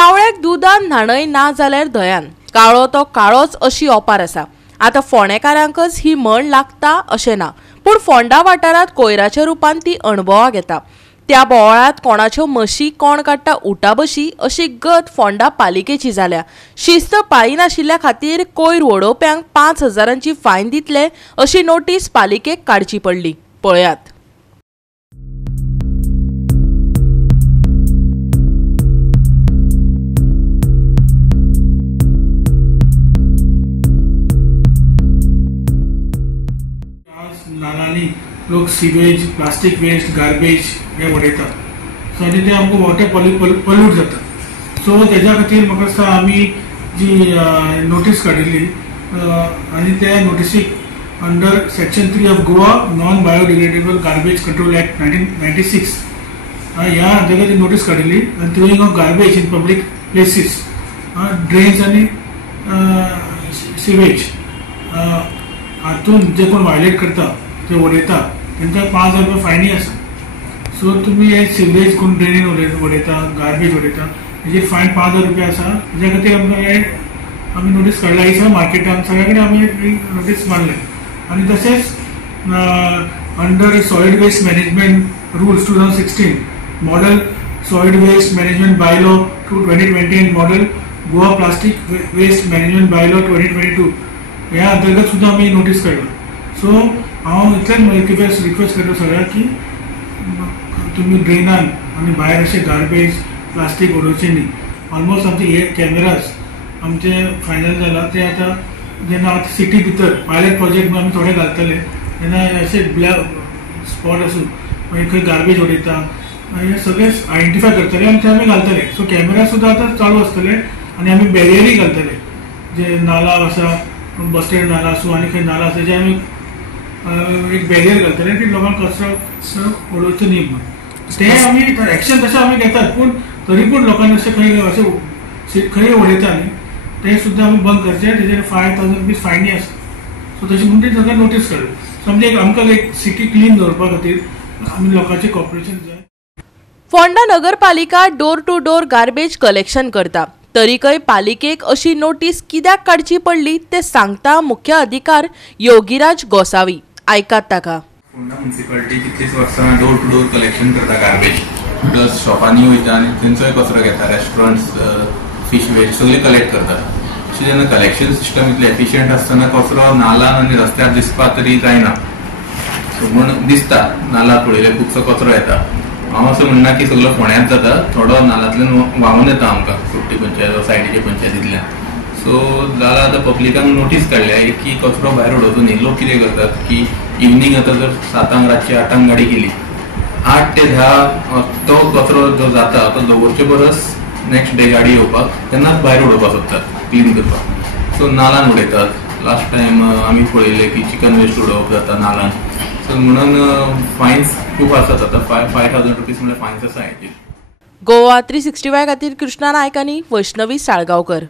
कावळ्याक दुदान न्हाणय ना जाल्यार दयान, काळो तो काळोच अशी ओपार आसा। आता फोंडेकारांकच ही म्हण लागता अशें ना, पूण फोंडा वाठारांत कोयराच्या रुपान ती अणभवाक येता। त्या बोवाळात कोणाच्यो म्हशी कोण काडटा उठा बशी अशी गत फोंडा पालिकेची जाल्या। शिस्त पाळिनाशिल्ल्या खातीर कोयर वडोवप्यांक 5,000ची फायन दितले अशी नोटीस पालिकेक काडची पडली। पळयात। नालांनी लोक सीवेज, प्लास्टिक वेस्ट, गार्बेज हे उडयतात। सो आनी ते आमकां वॉटर पॉल्यूट जाता। सो तेज्या खातीर म्हाका दिसता आमी जी नोटीस काडिल्ली आनी त्या नोटिसीक under section 3 of Goa non biodegradable garbage control act 1996 ह्या अंतर्गत नोटीस काडिल्ली। Throwing of garbage in public places, drains आनी सिवेज हातून जे कोण वायलेट करता ते उडयता तांकां 5,000 रुपया फायनी आसा। सो तुमी हे सिवेज कोण ड्रेनीन उडयता, गार्बेज उडयता, हेजेर फायन 5,000 रुपया आसा। तेज्या खातीर आमकां हे आमी नोटीस काडला। ही सगळ्या मार्केटान सगळ्या कडेन आमी नोटीस मारले। आनी तशेंच under solid waste management rules 2016 model solid waste management bylaw 2020 and model Goa plastic waste management bylaw 2022 ह्या अंतर्गत सुद्धा आम्ही नोटीस काढला। सो हांव इतलेंच रिक्वेस्ट करता सगळ्यांक की तुम्ही ड्रेनान आनी भायर अशें गार्बेज प्लास्टीक उडोवचें न्ही। ऑलमोस्ट आमचे हे कॅमेराज आमचे फायनल जाला ते आतां जेन्ना सिटी भितर पायलट प्रोजेक्ट आमी थोडे घालतले तेन्ना अशे ब्लॅक स्पॉट आसूं मागीर खंय गार्बेज उडयता हे सगळे आयडेंटिफाय करतले आनी ते आमी घालतले। सो कॅमेरा सुद्दां आतां चालू आसतले आनी आमी बॅरियरूय घालतले। जे नाला आसा बस स्टँड नाला आसूं आनी खंय नाला आसा जे आमी एक बॅरियर घालतले की लोकांक कचरो उडोवचो न्ही म्हणून। ते आमी एक्शन तशें आमी घेतात, पूण तरी पूण लोकांनी अशें खंय अशें खंय उडयता न्ही ते सुद्दां आमी बंद करचे। तेजेर 5,000 रुपीज फायनी आसा। सो तशें म्हणून ती सगळ्यांक नोटीस काडली। सो म्हणजे आमकां एक सिटी क्लीन दवरपा खातीर आमी लोकांचें कॉपरेशन जाय। फोंडा नगरपालिका door to door garbage collection करता, तरीकय पालिकेक अशी नोटीस कित्याक काडची पडली ते सांगता मुख्य अधिकार योगीराज गोसावी। आयकात ताका। फोंडा म्युनिसिपालिटी कितलींच वर्सां डोर टू डोर कलेक्शन करता गार्बेज, प्लस शॉपांनी वयता आनी थंयचोय कचरो घेता। रेस्टॉरंट्स, फिश वेस्ट सगळे कलेक्ट करतात। अशें जेन्ना कलेक्शन सिस्टम इतलें एफिशियंट आसतना कचरो नालान आनी रस्त्यार दिसपाक तरी जायना। सो म्हूण दिसता नाला पळयले खुबसो कचरो येता। हांव असं म्हणना की सगळो फोंड्यांत जाता, थोडो नालांतल्यान व्हांवून येता आमकां कुट्टी पंचायत सायडीच्या पंचायतींतल्यान। सो जाल्यार आतां पब्लिकान नोटीस काडल्या की कचरो भायर उडोवचो न्ही। लोक कितें करतात की इवनिंग आतां जर 7 रातची 8 गाडी गेली 8 ते 10 तो कचरो जो जाता तो दवरचे परस नेक्स्ट डे गाडी येवपाक तेन्नाच भायर उडोवपाक सोदतात क्लीन करपाक। सो नालान उडयतात। लास्ट टायम आमी पळयले की चिकन वेस्ट उडोवप जाता नालान। सो म्हणून फायन्स खूप आसात आतां 5,000 रुपीज म्हणजे फायन्स आसा हेचेर। गोवा 365 खातीर कृष्णा नायक आनी वैष्णवी साळगांवकर।